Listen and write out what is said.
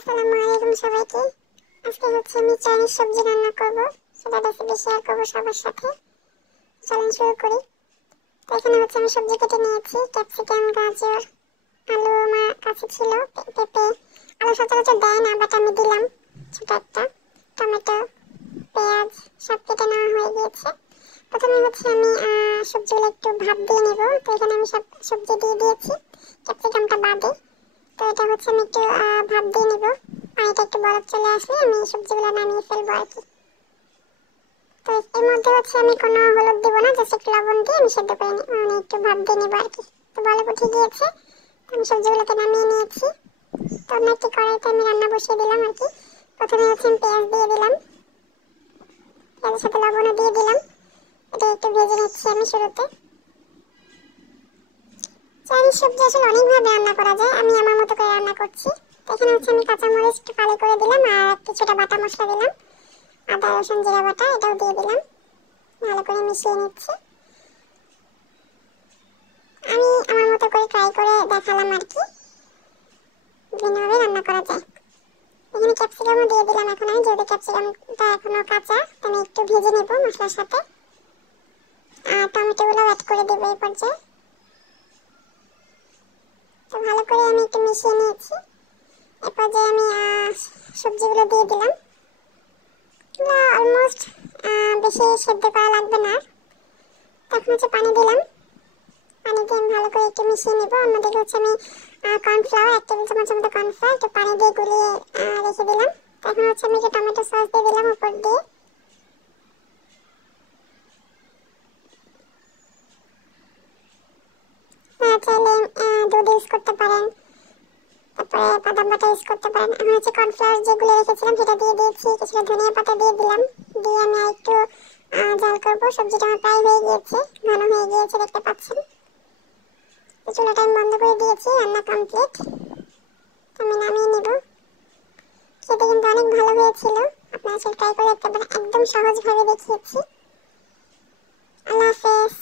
আসসালামু আলাইকুম সবাইকে। আজকে আমি চাইনিজ সবজি রান্না করব, সেটা রেসিপি শেয়ার করব সবার সাথে। চলুন শুরু করি। তো এখানে আমি সবজি কেটে নিয়েছি, ক্যাপসিকাম, গাজর, আলু আমার কাছে ছিল, পেঁপে। আলু সচরাচর দেয় না, বাট আমি দিলাম ছোট একটা। টমেটো, পেঁয়াজ সব কেটে নেওয়া হয়ে গিয়েছে। প্রথমে আমি সবজিগুলো একটু ভাপ দিয়ে নেব। তো এখানে আমি সব সবজি দিয়ে দিয়েছি, ক্যাপসিকামটা বাদে। তো এটা আমি একটু ভাপ দিয়ে নেব। পানিটা একটু বরফ চলে আসলে আমি সবজিগুলো নামিয়ে ফেলবো আর কি। তো এর মধ্যে আমি কোনো হলুদ দেবো না, জাস্ট একটু লবণ দিয়ে আমি সেদ্ধ করে নিই, মানে একটু ভাপ দিয়ে নেবো আর কি। তো বরফ উঠে গিয়েছে, আমি সবজিগুলোকে নামিয়ে নিয়েছি। তো অন্য একটি কড়াইতে আমি রান্না বসিয়ে দিলাম আর কি। প্রথমে আমি পেঁয়াজ দিয়ে দিলাম, পেঁয়াজের সাথে লবণও দিয়ে দিলাম। এটা একটু ভেজে নিচ্ছি আমি শুরুতে। চাইনিজ সবজি আসলে অনেকভাবে রান্না করা যায়, আমি আমার মতো করে রান্না করছি। তো এখানে আমি কাঁচামরিচ একটু ফালি করে দিলাম, আর কিছুটা বাটা মশলা দিলাম, আদা রসুন জিরা বাটা এটাও দিয়ে দিলাম। ভালো করে মিশিয়ে নিচ্ছি। আমি আমার মতো করে ট্রাই করে দেখালাম আর কি, বিভিন্নভাবে রান্না করা যায়। এখানে ক্যাপসিকামও দিয়ে দিলাম এখন, আমি যেহেতু ক্যাপসিকামটা এখনো কাঁচা, আমি একটু ভেজে নেব মশলার সাথে। আর টমেটোগুলো অ্যাড করে দেবো এই পর্যায়ে। তো ভালো করে আমি একটু মিশিয়ে নিয়েছি। এই পর্যায়ে আমি সবজিগুলো দিয়ে দিলাম। অলমোস্ট বেশি সেদ্ধ করা লাগবে না। এখন পানি দিলাম, পানি দিয়ে আমি ভালো করে একটু মিশিয়ে নেব। অন্যদিকে আমি কর্নফ্লাওয়ার 1 টেবিল চামচ মতো কর্নফ্লাওয়ার একটু পানি দিয়ে গুলিয়ে রেখে দিলাম। এখন আমি একটু টমেটো সস দিয়ে দিলাম উপর দিয়ে। চাইলে দুধ ইউজ করতে পারেন, তারপরে বাদাম বাটা ইউজ করতে পারেন। আমি কর্নফ্লাওয়ার যেগুলো রেখেছিলাম সেটা দিয়ে দিয়েছি, কিছুটা ধনিয়া পাতা দিয়ে দিলাম। দিয়ে আমি একটু জাল করবো। সবজিটা আমার প্রায় হয়ে গিয়েছে, ঘন হয়ে গিয়েছে দেখতে পাচ্ছেন। চুলাটা আমি বন্ধ করে দিয়েছি, রান্না কমপ্লিট। আমি নামিয়ে নেব। খেতে কিন্তু অনেক ভালো হয়েছিল, আপনারা ট্রাই করে দেখতে পারেন, একদম সহজভাবে দেখিয়েছি। আল্লাহ হাফেজ।